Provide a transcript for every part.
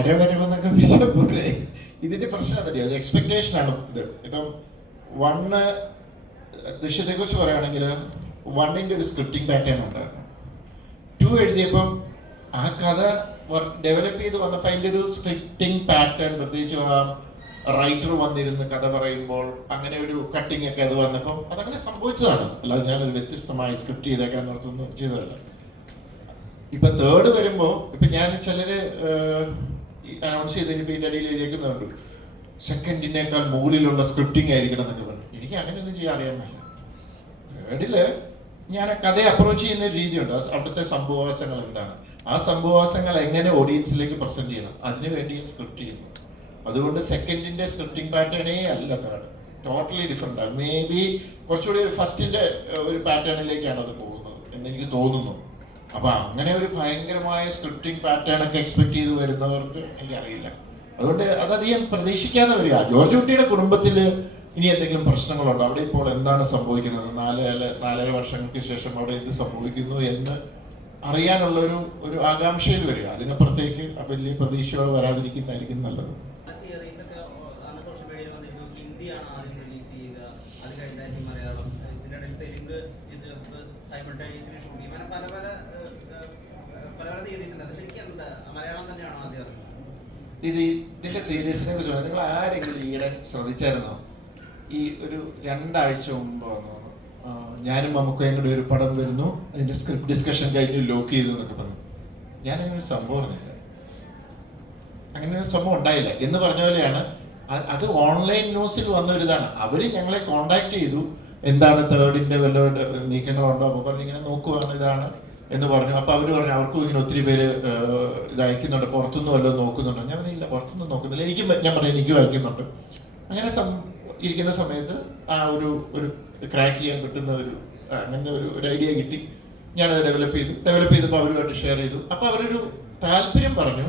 അരവരവെന്നൊക്കെ വിളിച്ച പോലെ ഇതിന്റെ പ്രശ്നം എന്താ അത് എക്സ്പെക്ടേഷൻ ആണ് ഇത്. ഇപ്പം വണ്ണ് ദൃശ്യത്തെ കുറിച്ച് പറയുകയാണെങ്കിൽ വണ്ണിന്റെ ഒരു സ്ക്രിപ്റ്റിംഗ് പാറ്റേൺ ഉണ്ടായിരുന്നു. ടു എഴുതിയപ്പം ആ കഥ ഡെവലപ്പ് ചെയ്ത് വന്നപ്പോൾ അതിന്റെ ഒരു സ്ക്രിപ്റ്റിംഗ് പാറ്റേൺ പ്രത്യേകിച്ച് ആ റൈറ്റർ വന്നിരുന്ന് കഥ പറയുമ്പോൾ അങ്ങനെ ഒരു കട്ടിംഗ് ഒക്കെ അത് വന്നപ്പം അതങ്ങനെ സംഭവിച്ചതാണ്. അല്ലാതെ ഞാനൊരു വ്യത്യസ്തമായി സ്ക്രിപ്റ്റ് ചെയ്തേക്കാൻ നടത്തുന്നു ചെയ്തതല്ല. ഇപ്പൊ തേർഡ് വരുമ്പോൾ ഇപ്പൊ ഞാൻ ചിലര് അനൗൺസ് ചെയ്ത് കഴിഞ്ഞപ്പോ ഇതിന്റെ ഇടയിൽ എഴുതിയേക്കുന്നുണ്ട് സെക്കൻഡിനേക്കാൾ മുകളിലുള്ള സ്ക്രിപ്റ്റിംഗ് ആയിരിക്കണം എന്നൊക്കെ പറഞ്ഞു. എനിക്ക് അങ്ങനെയൊന്നും ചെയ്യാൻ അറിയാൻ പറ്റില്ല തേർഡിൽ ഞാൻ ആ കഥയെ അപ്രോച്ച് ചെയ്യുന്ന ഒരു രീതിയുണ്ട്. അവിടുത്തെ സംഭവവാസങ്ങൾ എന്താണ്? ആ സംഭവവാസങ്ങൾ എങ്ങനെ ഓഡിയൻസിലേക്ക് പ്രസന്റ് ചെയ്യണം? അതിനുവേണ്ടി ഞാൻ സ്ക്രിപ്റ്റ് ചെയ്യുന്നു. അതുകൊണ്ട് സെക്കൻഡിന്റെ സ്ക്രിപ്റ്റിംഗ് പാറ്റേണേ അല്ല തേർഡ് ടോട്ടലി ഡിഫറെന്റ് ആണ് മേ ബി കുറച്ചുകൂടി ഒരു ഫസ്റ്റിന്റെ ഒരു പാറ്റേണിലേക്കാണ് അത് പോകുന്നത് എന്ന് എനിക്ക് തോന്നുന്നു. അപ്പൊ അങ്ങനെ ഒരു ഭയങ്കരമായ സ്ക്രിപ്റ്റിംഗ് പാറ്റേൺ ഒക്കെ എക്സ്പെക്ട് ചെയ്ത് വരുന്നവർക്ക് എനിക്ക് അറിയില്ല അതുകൊണ്ട് അതധികം പ്രതീക്ഷിക്കാതെ വരിക. ജോർജ് കുട്ടിയുടെ കുടുംബത്തിൽ ഇനി എന്തെങ്കിലും പ്രശ്നങ്ങളുണ്ടോ? അവിടെ ഇപ്പോൾ എന്താണ് സംഭവിക്കുന്നത്? നാല് നാലര വർഷങ്ങൾക്ക് ശേഷം അവിടെ എന്ത് സംഭവിക്കുന്നു എന്ന് അറിയാനുള്ള ഒരു ഒരു ആകാംക്ഷയിൽ വരിക. അതിനപ്പുറത്തേക്ക് വലിയ പ്രതീക്ഷയോടെ വരാതിരിക്കുന്നതായിരിക്കും നല്ലത്. മീഡിയയിൽ ഹിന്ദിയാണ് ആദ്യം റിലീസ് ചെയ്യുക. അത് കഴിഞ്ഞായിരിക്കും മലയാളം. ഇതിനിടയിൽ തെലുങ്ക് സൈമൾട്ടേനിയസ്ലി ഷൂട്ട് ചെയ്യും. പല പല പല പല ഉണ്ട്. മലയാളം തന്നെയാണോ ആദ്യം ഇറങ്ങുന്നത് ഇത് ഇതിന്റെ തീരസിനെ കുറിച്ച് നിങ്ങൾ ആരെങ്കിലും ഈയിടെ ശ്രദ്ധിച്ചായിരുന്നോ? ഈ ഒരു രണ്ടാഴ്ച മുമ്പ് വന്നു. ഞാനും നമുക്ക് കൂടി ഒരു പടം വരുന്നു. അതിന്റെ സ്ക്രിപ്റ്റ് ഡിസ്കഷൻ കഴിഞ്ഞ് ലോക്ക് ചെയ്തു എന്നൊക്കെ പറഞ്ഞു. ഞാനങ്ങനെ ഒരു സംഭവം അറിഞ്ഞില്ല അങ്ങനെ ഒരു സംഭവം ഉണ്ടായില്ല. എന്ന് പറഞ്ഞ പോലെയാണ്. അത് ഓൺലൈൻ ന്യൂസിൽ വന്ന ഒരു ഇതാണ്. അവർ ഞങ്ങളെ കോണ്ടാക്ട് ചെയ്തു. എന്താണ് തേർഡിന്റെ വല്ല നീക്കങ്ങളുണ്ടോ? അപ്പൊ പറഞ്ഞു ഇങ്ങനെ നോക്കുവാണ് ഇതാണ് എന്ന് പറഞ്ഞു. അപ്പൊ അവർ പറഞ്ഞു അവർക്കും ഇങ്ങനെ ഒത്തിരി പേര് ഇത് അയക്കുന്നുണ്ട് പുറത്തുനിന്ന് വല്ലതും നോക്കുന്നുണ്ടോ? ഞാൻ പറഞ്ഞില്ല പുറത്തുനിന്ന് നോക്കുന്നില്ല. എനിക്കും ഞാൻ പറഞ്ഞു എനിക്കും അയക്കുന്നുണ്ട് അങ്ങനെ ഇരിക്കുന്ന സമയത്ത് ആ ഒരു ഒരു ക്രാക്ക് ചെയ്യാൻ കിട്ടുന്ന ഒരു അങ്ങനെ ഒരു ഒരു ഐഡിയ കിട്ടി. ഞാനത് ഡെവലപ്പ് ചെയ്തു. ഡെവലപ്പ് ചെയ്തപ്പോൾ അവരുമായിട്ട് ഷെയർ ചെയ്തു. അപ്പൊ അവരൊരു താല്പര്യം പറഞ്ഞു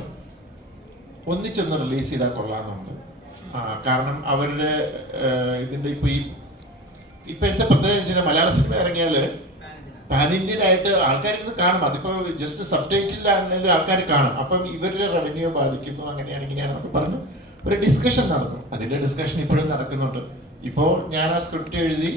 ഒന്നിച്ചൊന്ന് റിലീസ് ചെയ്താൽ കൊള്ളാമെന്നുണ്ട്. കാരണം അവരുടെ ഇതിന്റെ ഇപ്പൊ ഈ ഇപ്പോഴത്തെ പ്രത്യേകം വെച്ചാൽ മലയാള സിനിമ ഇറങ്ങിയാൽ പാൻ ഇന്ത്യൻ ആയിട്ട് ആൾക്കാർ ഇന്ന് കാണും. അതിപ്പോ ജസ്റ്റ് സബ് ടൈറ്റിലാണെങ്കിലും ആൾക്കാർ കാണും. അപ്പം ഇവരുടെ റവന്യൂ ബാധിക്കുന്നു. അങ്ങനെയാണ് ഇങ്ങനെയാണെന്നൊക്കെ പറഞ്ഞു ഒരു ഡിസ്കഷൻ നടന്നു. അതിന്റെ ഡിസ്കഷൻ ഇപ്പോഴും നടക്കുന്നുണ്ട്. ഇപ്പോൾ ഞാൻ ആ സ്ക്രിപ്റ്റ് എഴുതി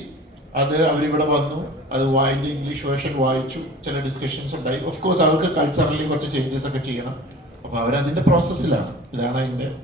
അത് അവരിവിടെ വന്നു അത് വായിന്റെ ഇംഗ്ലീഷ് വേർഷൻ വായിച്ചു ചില ഡിസ്കഷൻസ് ഉണ്ടായി. ഓഫ് കോഴ്സ് അവർക്ക് കൾച്ചറലി കുറച്ച് ചേഞ്ചസ് ഒക്കെ ചെയ്യണം. അപ്പൊ അവരതിന്റെ പ്രോസസ്സിലാണ് ഇതാണ് അതിന്റെ